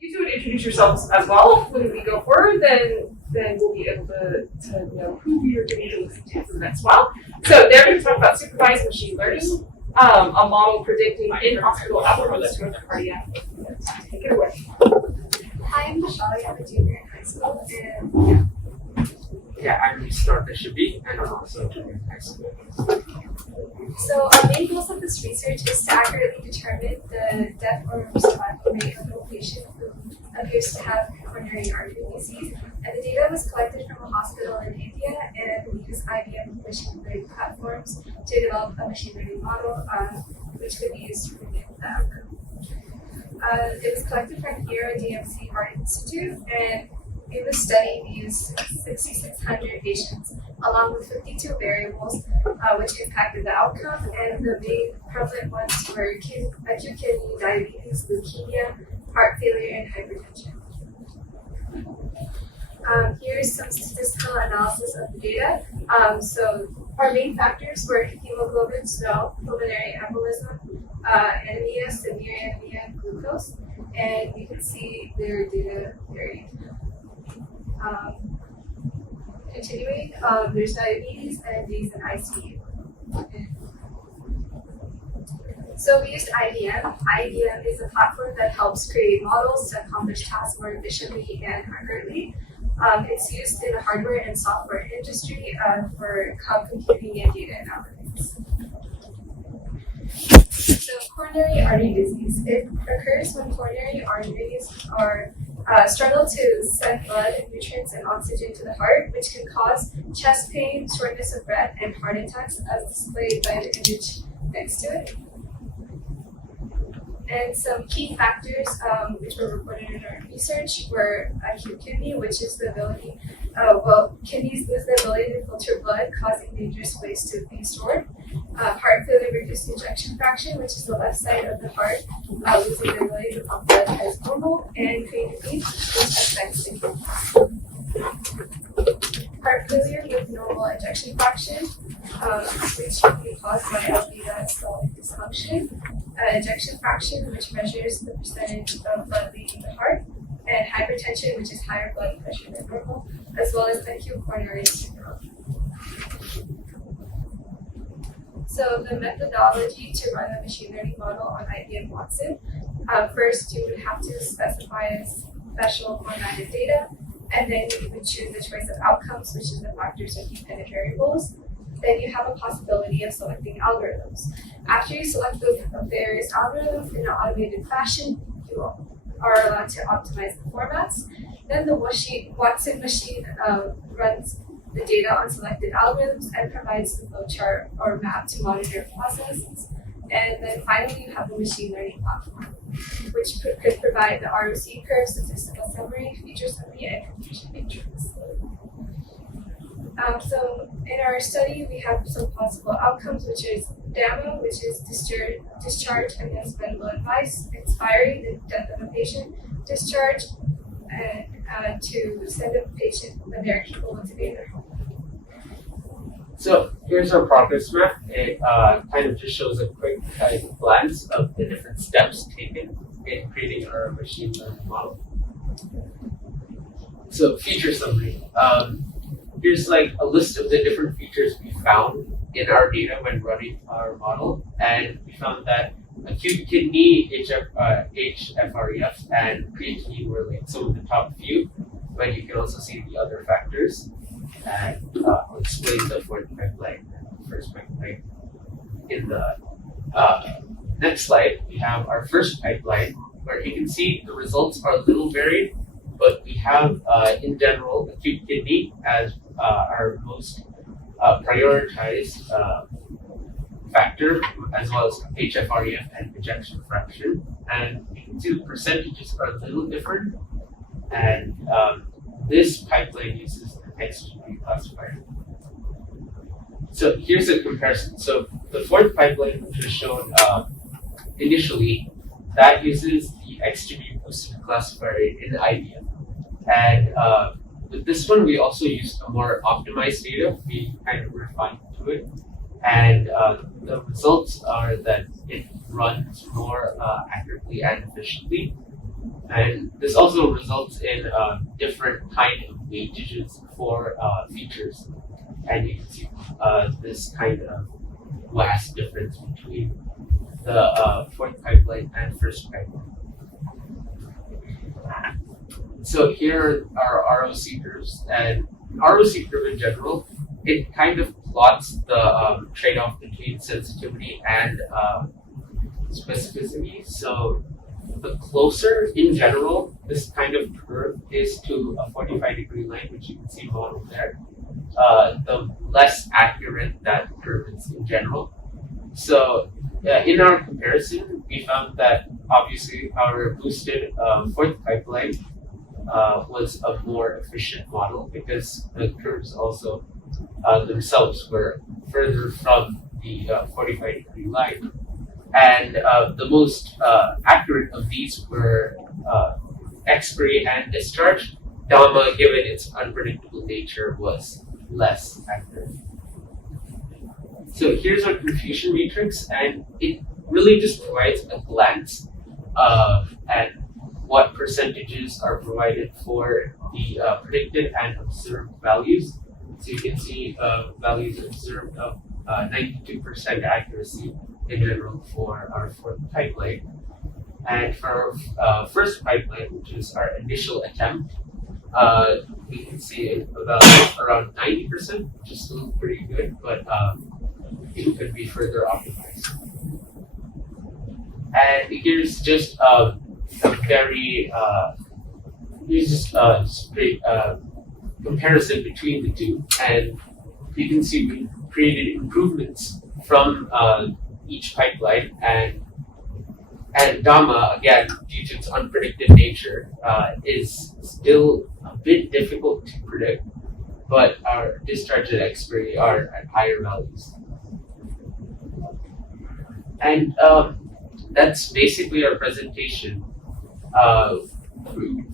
you two would introduce yourselves as well when we go forward, then we'll be able to know who we are getting to listen to for the next while. So they're going to talk about supervised machine learning, a model predicting in-hospital outcomes for the cardiac. Take it away. Hi, I'm Vaishali. I'm a junior in high school, and yeah, I'm Siddhartha Shibi, and I'm also a junior in high school. So our main goals of this research is to accurately determine the death or survival rate of a patient who appears to have coronary artery disease. And the data was collected from a hospital in India, and we used IBM machine learning platforms to develop a machine learning model, which could be used to predict the outcome. It was collected from here at DMC Heart Institute, and in the study we used 6,600 patients along with 52 variables which impacted the outcome, and the main prevalent ones were acute kidney, diabetes, leukemia, heart failure, and hypertension. Here's some statistical analysis of the data. So our main factors were hemoglobin, swell, pulmonary embolism, anemia, severe anemia, and glucose, and you can see their data varied. Continuing, there's diabetes and days in ICU. So we used IBM. IBM is a platform that helps create models to accomplish tasks more efficiently and accurately. It's used in the hardware and software industry for cloud computing and data analytics. So coronary artery disease. It occurs when coronary arteries struggle to send blood, nutrients, and oxygen to the heart, which can cause chest pain, shortness of breath, and heart attacks, as displayed by the image next to it. And some key factors which were reported in our research were acute kidney, which is the ability, kidneys lose the ability to filter blood, causing dangerous waste to be stored. Heart failure, reduced ejection fraction, which is the left side of the heart, losing the ability to pump blood as normal, and creatinine, which affects the kidney. Heart failure with normal ejection fraction, which can be caused by alveolar cell dysfunction. Ejection fraction, which measures the percentage of blood leaving the heart, and hypertension, which is higher blood pressure than normal, as well as acute coronary syndrome. So the methodology to run a machine learning model on IBM Watson, first you would have to specify a special formatted data, and then you would choose the choice of outcomes, which is the factors or dependent variables. Then you have a possibility of selecting algorithms. After you select the various algorithms in an automated fashion, you are allowed to optimize the formats. Then the Watson machine runs the data on selected algorithms and provides the flowchart or map to monitor processes. And then finally, you have the machine learning platform, which could provide the ROC curve, statistical summary, feature summary, and confusion matrix. So in our study, we have some possible outcomes, which is DAMA, which is discharge against medical advice, expiry, the death of a patient, discharge, and to send a patient when they're able to be in their home. So here's our progress map. It kind of just shows a quick glance of the different steps taken in creating our machine learning model. So feature summary. Here's like a list of the different features we found in our data when running our model, and we found that acute kidney, HFrEF, and creatinine were like some of the top few, but you can also see the other factors. And I'll explain the fourth pipeline and the first pipeline. In the next slide, we have our first pipeline, where you can see the results are a little varied, but we have, in general, acute kidney as our most prioritized factor, as well as HFrEF and ejection fraction. And you can see the percentages are a little different. And this pipeline uses the XGB classifier. So here's a comparison. So the fourth pipeline, which was shown initially, that uses the XGB boosted classifier in IBM. And with this one, we also used a more optimized data. We kind of refined to it. And the results are that it runs more accurately and efficiently. And this also results in different kind of weightages for features. And you can see this kind of vast difference between the fourth pipeline and first pipeline. So here are ROC curves, and ROC curve in general, it kind of plots the trade-off between sensitivity and specificity. So the closer, in general, this kind of curve is to a 45-degree line, which you can see modeled there, the less accurate that curve is in general. So in our comparison, we found that obviously our boosted fourth pipeline was a more efficient model because the curves also themselves were further from the 45-degree line. And the most accurate of these were expiry and discharge. Gamma, given its unpredictable nature, was less accurate. So here's our confusion matrix, and it really just provides a glance at what percentages are provided for the predicted and observed values. So you can see values observed of 92% accuracy in general for our fourth pipeline. And for our first pipeline, which is our initial attempt, we can see a value around 90%, which is still pretty good, but it could be further optimized. And here's just a very straight comparison between the two, and you can see we created improvements from each pipeline, and gamma, again, due to its unpredicted nature, is still a bit difficult to predict, but our discharge and expiry are at higher values. And that's basically our presentation.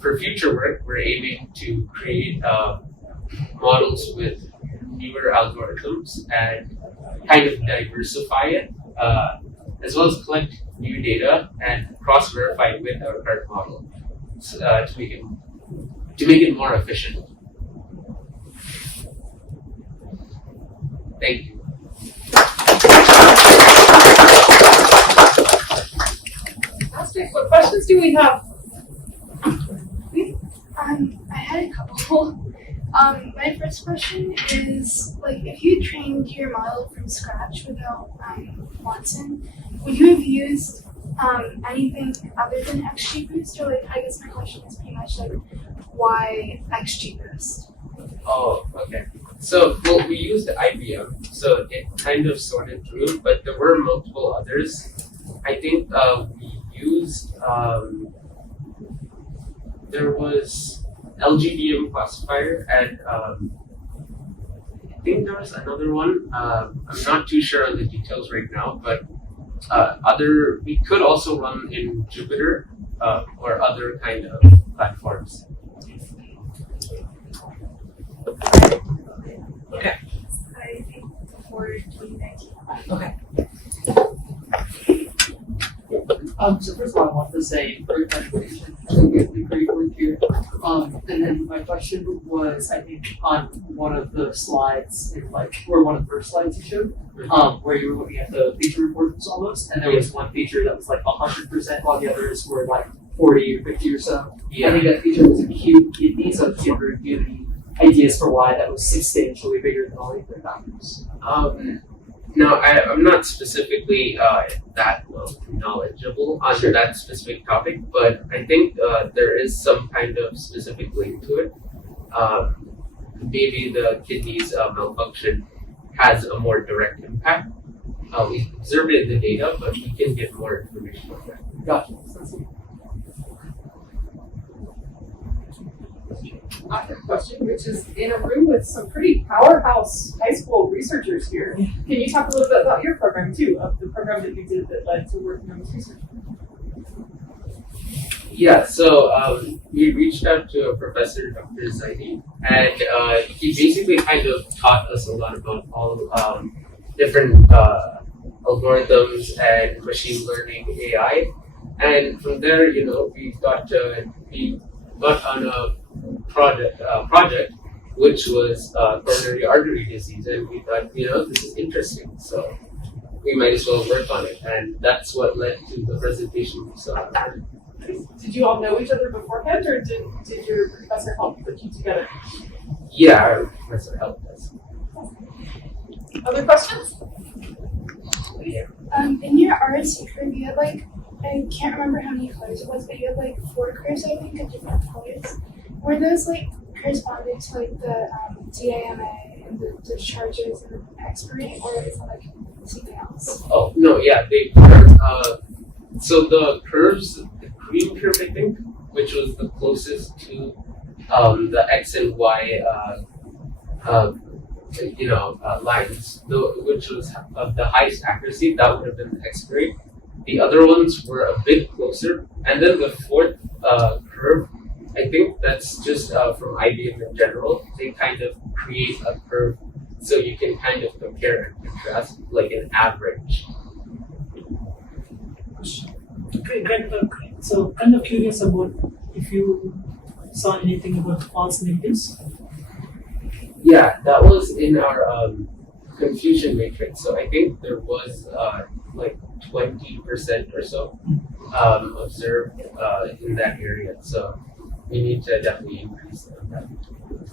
For future work, we're aiming to create models with newer algorithms and kind of diversify it, as well as collect new data and cross-verify it with our current model to make it more efficient. Thank you. Fantastic. What questions do we have? I had a couple. My first question is, if you trained your model from scratch without Watson, would you have used anything other than XGBoost? Or I guess my question is pretty much why XGBoost? Oh, okay. So, well, we used IBM, so it kind of sorted through, but there were multiple others. I think we used, there was LGBM classifier, and I think there was another one. I'm not too sure on the details right now, but we could also run in Jupyter or other kind of platforms. Okay. I think before 2019. Okay. So first of all, I want to say congratulations. I think you did great work here. And then my question was, I think on one of the slides, or one of the first slides you showed, where you were looking at the feature reports almost, and there was one feature that was 100%, while the others were 40 or 50 or so. Yeah. I think that feature was acute kidney, so if you ever give any ideas for why that was substantially bigger than all the other doctors. No, I'm not specifically that knowledgeable on that specific topic, but I think there is some kind of specific link to it. Maybe the kidney's malfunction has a more direct impact. We observed it in the data, but we can get more information on that. Gotcha. I have a question, which is in a room with some pretty powerhouse high school researchers here. Can you talk a little bit about your program too, of the program that you did that led to working on this research? Yeah, so we reached out to a professor, Dr. Zaidi, and he basically kind of taught us a lot about all different algorithms and machine learning AI. And from there, we got on a project which was coronary artery disease, and we thought, this is interesting, so we might as well work on it, and that's what led to the presentation we saw. Did you all know each other beforehand, or did your professor help put you together? Yeah, our professor helped us. Other questions? In your RSC curve, you had like, I can't remember how many colors it was, but you had like 4 curves, I think, of different colors. Were those like corresponding to like the DAMA and the discharges and the expiry, or is it like something else? Oh, no, yeah, they were. So the curves, the green curve, I think, which was the closest to the X and Y lines, which was of the highest accuracy, that would have been the expiry. The other ones were a bit closer. And then the fourth curve, I think that's just from IBM in general. They kind of create a curve so you can kind of compare and contrast, like an average. Great. So kind of curious about if you saw anything about false negatives. Yeah, that was in our confusion matrix. So I think there was like 20% or so observed in that area. So we need to definitely increase that.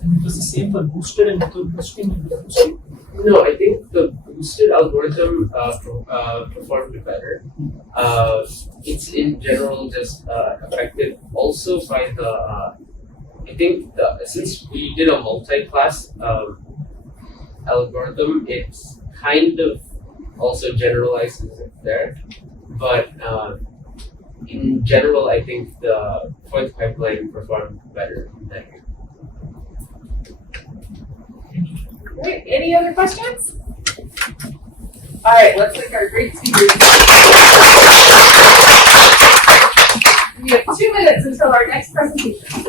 And it was the same for boosted and without boosting and without boosting. No, I think the boosted algorithm performed better. It's in general just affected also by the. I think since we did a multi-class algorithm, it's kind of also generalizes it there. But in general, I think the fourth pipeline performed better than that. Great. Any other questions? All right, let's thank our great speakers. We have 2 minutes until our next presentation.